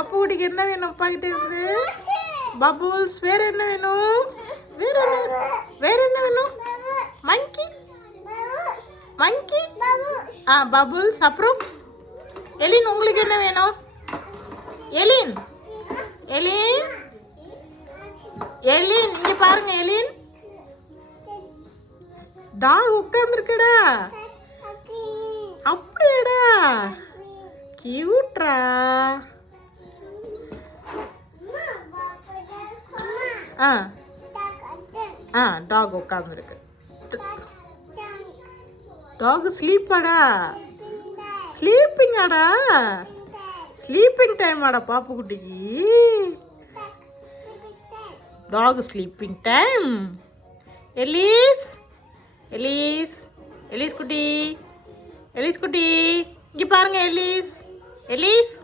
பாப்பு குட்டிக்கு என்ன வேணும்? அப்பா கிட்ட இருக்குது பபுள்ஸ். வேற என்ன வேணும்? வேற என்ன வேணும்? மங்கி மங்கி. பபுள்ஸ். அப்புறம் எலின், உங்களுக்கு என்ன வேணும்? எலின் எலின் எலின் இங்க பாருங்க. எலின் டாக் உட்கார்ந்துருக்கடா. அப்படியாடா? கியூட்ரா. டாக் உட்கார்ந்துருக்கு. டாக் ஸ்லீப்பாடா? ஸ்லீப்பிங்காடா? ஸ்லீப்பிங் டைம் ஆடா பாப்பு குட்டிக்கு? Dog sleeping time. Elise Elise Elise குட்டி, எலீஸ் குட்டி இங்க பாருங்க. எலீஸ் எலீஸ்